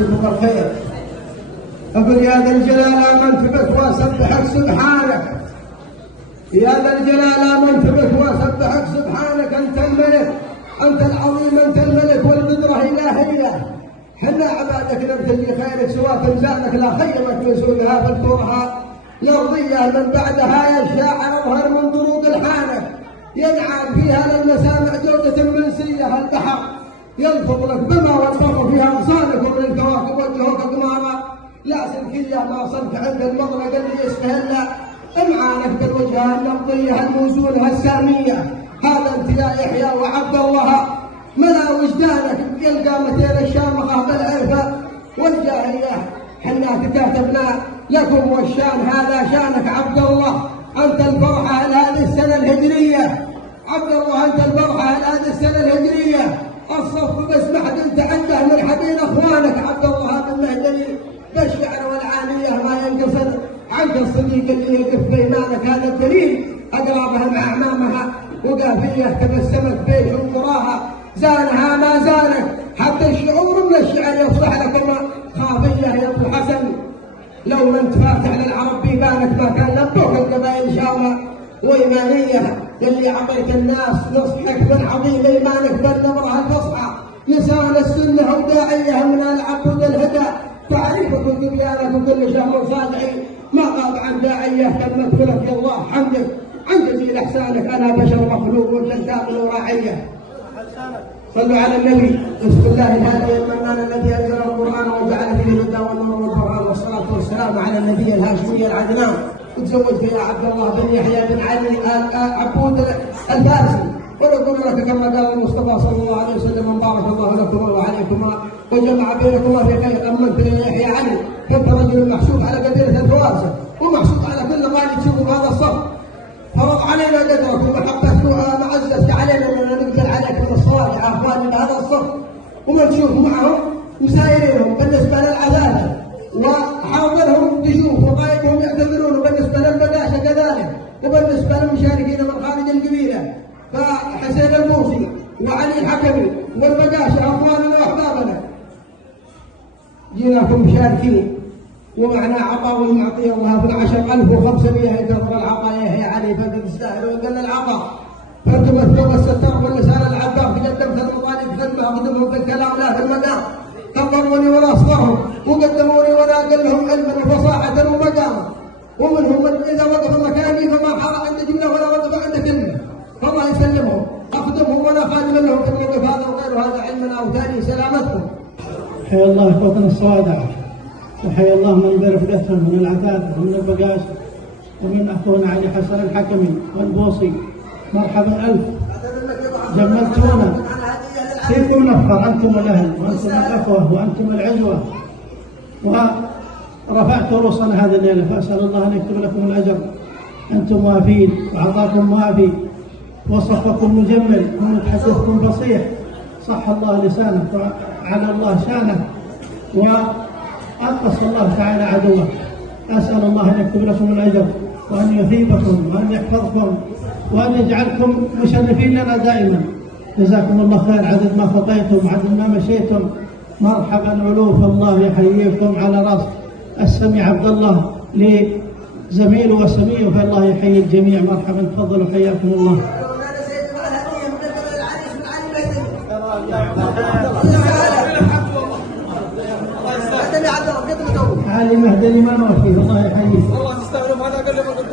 يصيبك الخير. أقول يا ذا الجلال آمنت بك وأسبحك سبحانك، يا ذا الجلال آمنت بك وأسبحك سبحانك، أنت الملك، أنت العظيم، أنت الملك والقدرة إلهية. حنا عبادك نبتغي خيرك، سواء تنزانك لا خيمك من سوقها فالكرها الأرضية من بعدها يشاع أظهر من ضروب الحانة، ينعم فيها للمسامع جودة منسية. البحر يلفظ لك بما وصف فيها أغصانكم للكواكب وجهك قمارا، لا سلكية ما صلك عند المطلق اللي يستهل امعانك بالوجهة النقضية الموزونة السامية. هذا انت يا يحيى وعبد الله ملا وجدانك يلقى متين الشامخة بالعرفة والجاهية. حنا كتبنا لكم والشان هذا شانك عبد الله، أنت الفرحة لهذه السنة الهجرية. عبد الله أنت الفرحة لهذه السنة الهجرية. الصف بس ما حد انت عنده من حدين أخوانك عبد الله بن مهدلي بالشعر والعالية ما ينقصد عنك الصديق اللي يقف بينانك. هذا الدليل أقرابها مع أعمامها وقافية تبسمت بيش وقراها، زانها ما زانك حتى الشعور من الشعر يصلح لكم خافية يا أبو الحسن. لو من تفاتح للعرب بيبانك ما كان نبوك القبائل شاوة وإيمانية، اللي أعطيت الناس نصحك من عظيم إيمانك بالنبرة الفصحى، لسان السنة وداعية من العبد الهدى، تعريفك وتبيانك وكل شهر صالحي ما غاب عن داعية. كلمة لك يا الله حمدك عن جزيل إحسانك، أنا بشر مخلوق وأنت كامل وراعية. صلوا على النبي. بسم الله الهادي المنان الذي أنزل القرآن وجعل فيه الهدى والنور والبرهان، والصلاة والسلام على النبي الهاشمي العدنان. وتزوج فيها عبد الله بن يحيى بن علي عبود الفارسي. ونقول لك كما قال المصطفى صلى الله عليه وسلم: بارك الله لكما وعليكما وجمع بينكما في خير. أما أنت يا يحيى علي كنت رجل محسوب على قبيلة الفوارسة ومحسوب على كل غالي تشوفه في هذا الصف. فرض علينا قدرك ومحبتك ومعزتك علينا اننا نقدر عليك من الصالح اخواني بهذا الصف، وما نشوف معهم مسايرينهم بالنسبه للعذابه، وحاضرهم ضيوف وغايبهم يعتذرون، وبالنسبه للبقاشه كذلك، وبالنسبه للمشاركين من خارج القبيله فحسين الموسي وعلي الحكمي والبقاشه اخواننا واحبابنا. جيناكم مشاركين ومعنى عطاء والمعطي الله ب 10,500 يقدر العطاء يا علي، فانت تستاهل وقل العطاء. فانتم الثوب الستار واللسان العبار قدمت المطالب خدمه اخدمهم بالكلام لا في المقام. قدروني ولا اصغرهم وقدموني ولا اقل لهم علما وفصاحه ومقاما. ومنهم من اذا وقف مكاني فما حار عند جمله ولا وقف عند كلمه، فالله يسلمهم اخدمهم ولا خادم لهم في الموقف هذا وغير هذا علما او ثاني. سلامتكم. حيا الله اخوتنا الصوادع، وحيا الله من برفقتهم من العتاد ومن البقاش ومن اخونا علي حسن الحكمي والبوصي. مرحبا الف، جملتونا فيكم نفخر، انتم الاهل وانتم الاخوه وانتم العزوه، ورفعت رؤوسنا هذه الليله، فاسال الله ان يكتب لكم الاجر. انتم وافين وعطاكم وافي وصفكم مجمل ومتحدثكم فصيح، صح الله لسانك وعلى الله شانك وأنقص الله تعالى عدوه. أسأل الله أن يكتب لكم الأجر وأن يثيبكم وأن يحفظكم وأن يجعلكم مشرفين لنا دائما. جزاكم الله خير، عدد ما خطيتم عدد ما مشيتم. مرحبا ألوف، الله يحييكم على رأس السميع عبد الله لزميله وسميه، فالله يحيي الجميع. مرحبا، تفضلوا حياكم الله. علي مهدي ما فيه، الله يحييك. الله تستاهلوا، هذا قال لي ما قلت